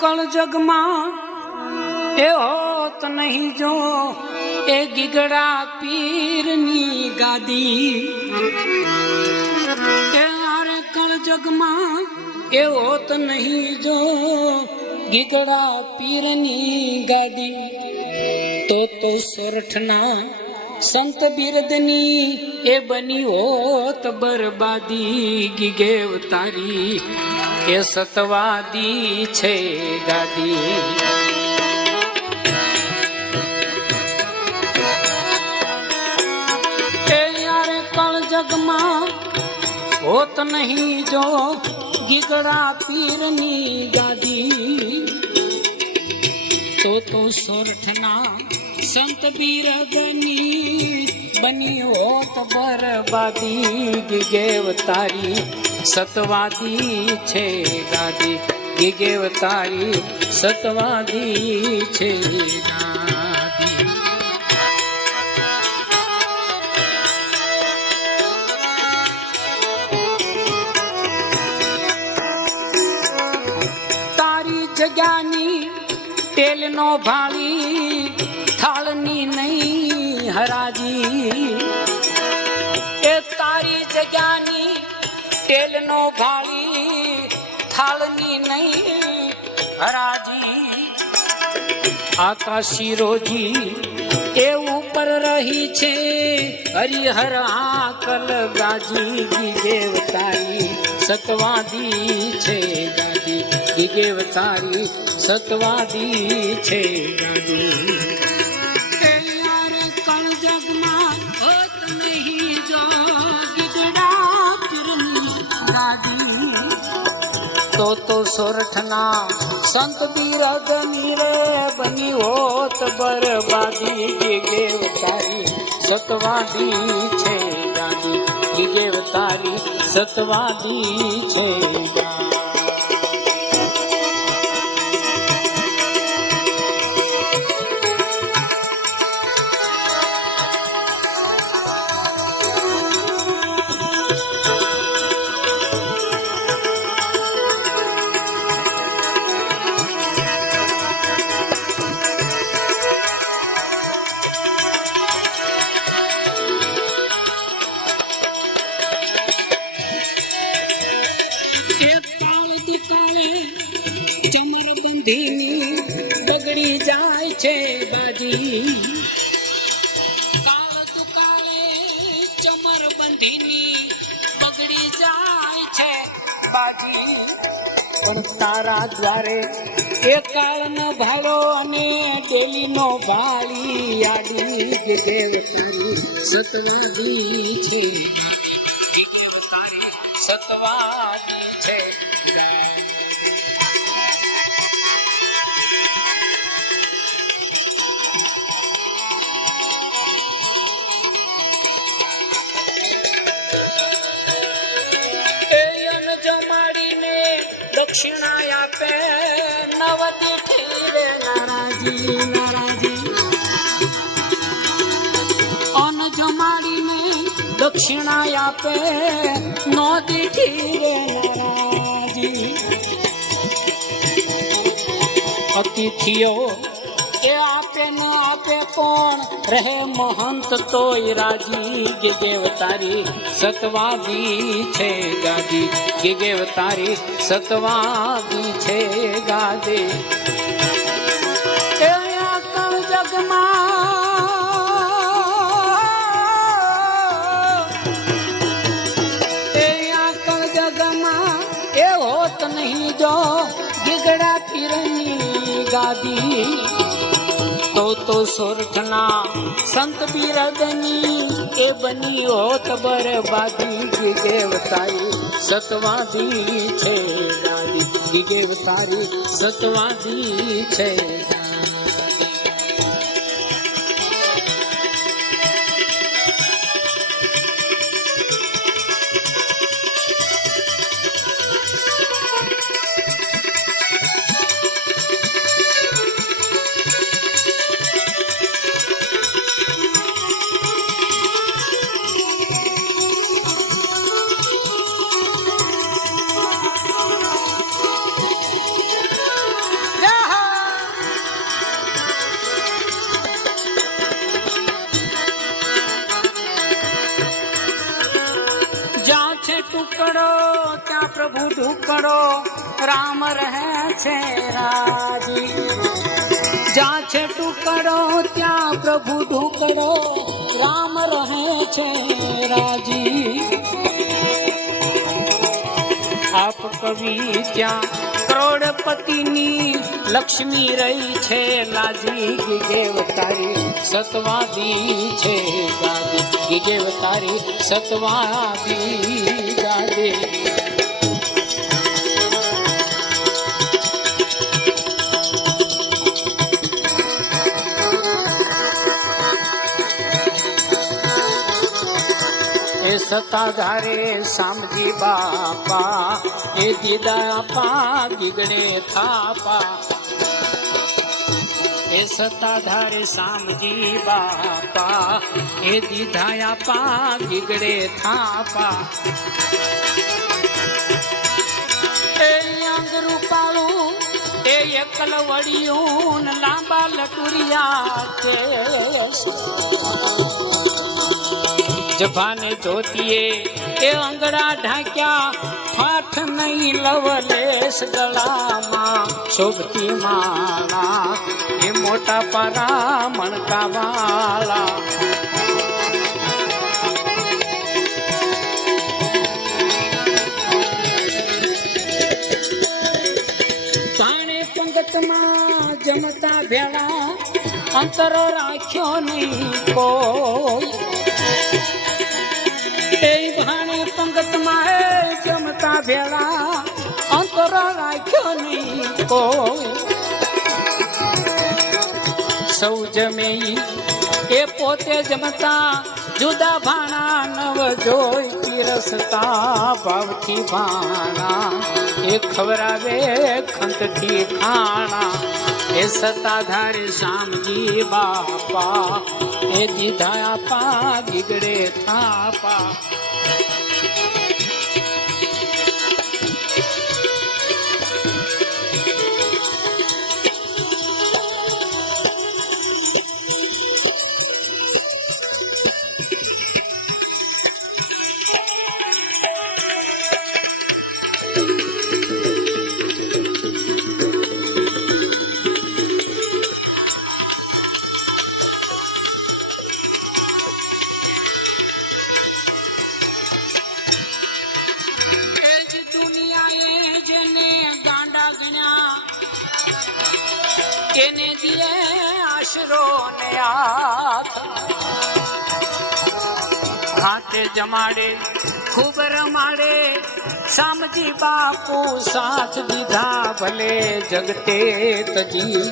કળ જગમાં એ હોત નહીં જો એ ગીગડા પીરની ગાદી એ આરે કળ જગમાં એ હોત નહીં જો ગીગડા પીરની ગાદી તો સોરઠના સંત બિરદની એ બની હોત બરબાદી ગીગેવ તારી એ સતવાદી છે ગાદી એ યારે કળ જગમાં હોત નહીં જો ગીગડા પીરની ગાદી તો સોરઠના સંત બિરદની બની હોત બરબાદી ગીગેવ તારી સતવાદી છે ગાદી ગીગેવ તારી સતવાદી છે ગાદી તારી જગ્યાની તેલનો ભાળી થાળની નહીં હરાજી એ તારી જગ્યાની તેલનો ભાળી થાળની નહીં હરાજી આકાશી રોજી એ ઉપર રહી છે હરિહર આકલ ગાજી ગીગેવ તારી સતવાદી છે ગાદી ગીગેવ તારી સતવાદી છે ગાદી કળ જગમાં હોત નહીં જો ગીગડા પીરની ગાદી તો સોરઠના સંત બિરદની રે બની હોત બરબાદી ગીગેવ તારી સતવાદી છે ગાદી ગીગેવ તારી સતવાદી છે ગાદી બગડી જાય છે બાજી કાળ દુકાળે ચમર બંધીની બગડી જાય છે બાજી પણ તારા દ્વારે એ કાળ ન ભાળો અને ડેલી નો ભાળી આડી ગીગેવ તારી સતવાદી છે ગીગેવ તારી સતવાદી છે દક્ષિણા આપે નવદી ઠીરે નારાજી નારાજી અન જમાડીને દક્ષિણા આપે નદી ઠીરે નારાજી અતિથિઓ એ આપે ન આપે પણ રહે મહંત તોય રાજી ગીગેવ તારી સતવાદી છે ગાદી ગીગેવ તારી સતવાદી છે ગાદી એ કળ જગમાં એ હોત નહીં જો ગીગડા પીરની ગાદી તો સોરઠના સંત બિરદની એ બની હોત બરબાદી ગીગેવ તારી સતવાદી છે ગાદી ગીગેવ તારી સતવાદી છે પ્રભુ ઢુકડો રામ રહે છે રાજી. જ્યાં છે ટુકડો ત્યાં પ્રભુ ઢુકડો રામ રહે છે રાજી. આપ કવિ ત્યાં કરોડપતિની લક્ષ્મી રહી છે લાજી. ગીગેવતારી સતવાદી છે ગાદી. ગીગેવતારી સતવાદી ગાદી. સતાધારે શામજી બાપા એ દીદા પા ગીગડે થાપા. એ સતાધારે શામજી બાપા એ દીધા પા ગીગડે થાપા. એ અંગ રૂપાળું એ એકલ વડિયું લાંબા લટુરિયા કે જભાને ધોતીએ એ અંગડા ઢાંક્યા ફાઠ નહીં લવલેશ ગળામાં શોભતી માળા એ મોટા પારા મણકા વાળા. તાણે પંગતમાં જમતા ભેળા અંતર રાખ્યો નહીં કોઈ. ભાણે પંગતમાં એ જમતા ભેળા અંતર રાખ્યો નહીં કોઈ. સૌ જમે એ પોતે જમતા જુદા ભાણા નવ જોઈ પીરસતા ભાવથી ભાણા એ ખવરાવે ખંતથી ખાણા. એ સતાધારે શામજી બાપા એ દીધા પા ગીગડે થાપા. એને દિયે આશરો ને હાથે જમાડે ખૂબ રમાડે શામજી બાપુ સાથ દીધા ભલે જગતે તજી.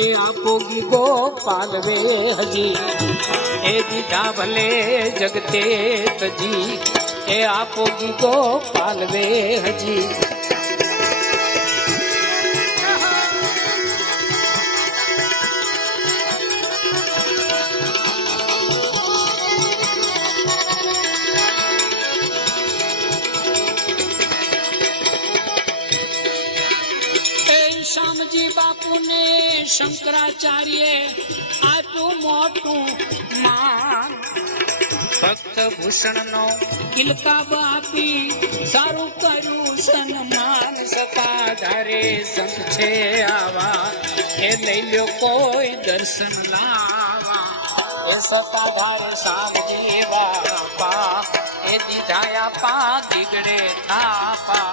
એ આપો ગીગો પાલવે હજી એ દીધા ભલે જગતે તજી. એ આપો ગીગો પાલવે હજી. શામજી બાપુને શંકરાચાર્ય આટલું મોટું માન ભક્ત ભૂષણનો કિલકાબ આપી સારું કર્યું સન્માન. સતાધારે સંત છે આવા એ લઈ લ્યો કોઈ દર્શન લાવા. એ સતાધારે શામજી બાપા એ દીધા પા ગીગડે થાપા.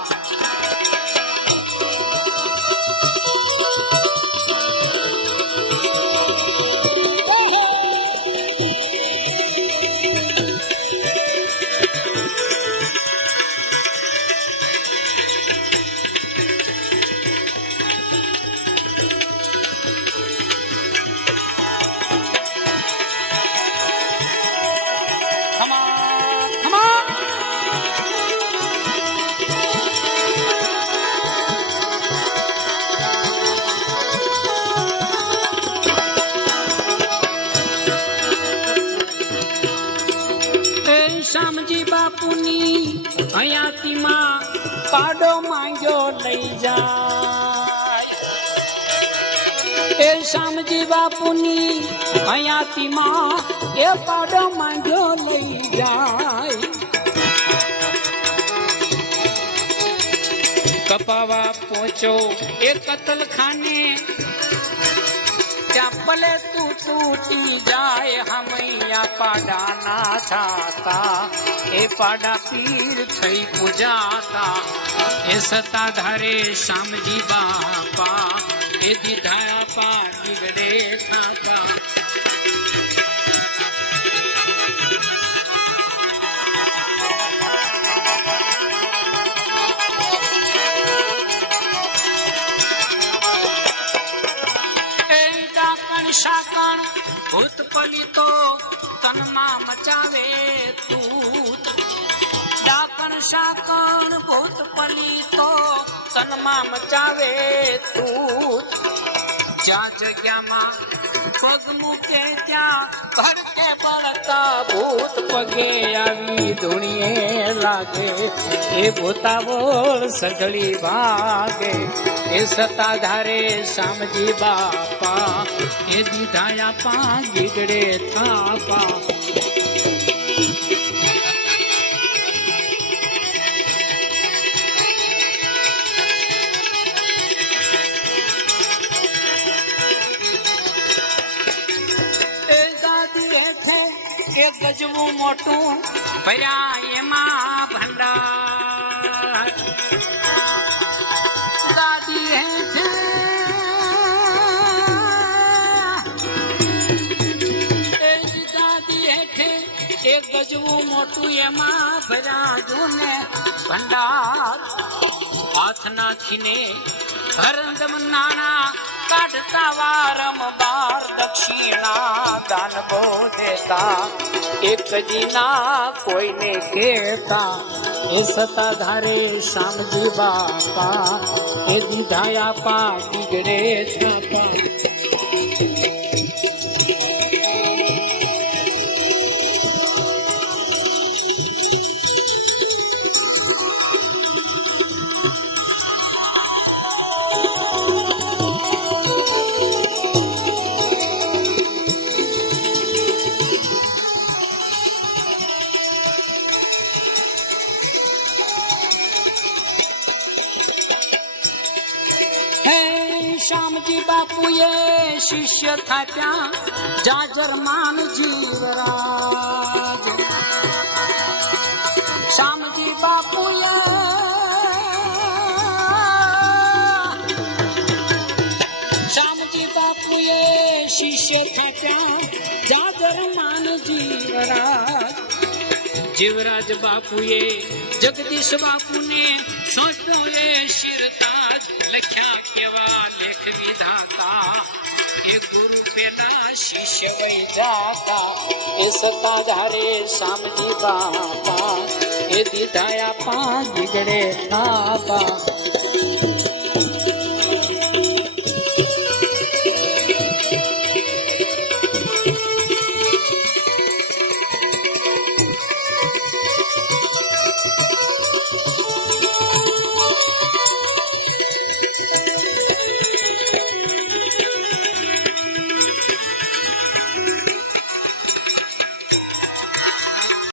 શામજી બાપુની હયાતીમાં પાડો માંગ્યો લઈ જાય. એ શામજી બાપુની હયાતીમાં એ પાડો માંગ્યો લઈ જાય. छुपावा पहुंचो एक कत्ल खाने क्या भले तू टूटी जाए हमैया पाडा ना थाता ए पाडा पीर थई पूजाता ए सताधारे शामजी बापा ए दीधाया पा बिगड़े थापा शाकण भूत पलितो तनमा मचावे तूत डाकण शाकण भूत पलितो तनमा मचावे तूत ज्या जग्या मा पग मूके त्या भड़के बळता भूत पगे आवी धुणिये लागे ए भूता बोल सगड़ी भागे ए सताधारे शामजी बापा ए दीधाया पा गिगड़े थापा एक गजबू मोटू भर्या एमा भंडार दादी हेठे दादी हेठे एक गजबू मोटू एमा भर्या जूने भंडार हाथ नाखीने हरंदम नाना काढ़ता वारंबार दक्षिणा दान बो देता एक जीना कोई ने कहता ए सताधारे शामजी बापा ए दीधाया पा बिगड़े छापा श्यामजी बापू ये शिष्य था क्या जाजरमान जीवराज श्यामजी बापू ये श्यामजी बापू ये शिष्य था क्या जाजरमान जीवराज जीवराज बापू ये जगदीश बापू ने सोचो ये शिरताज लख्या केवा लेख विधाता ए गुरु पेला शिष्य वै जाता ए सताधारे शामजी बापा ए दीधाया पा बिगड़े थापा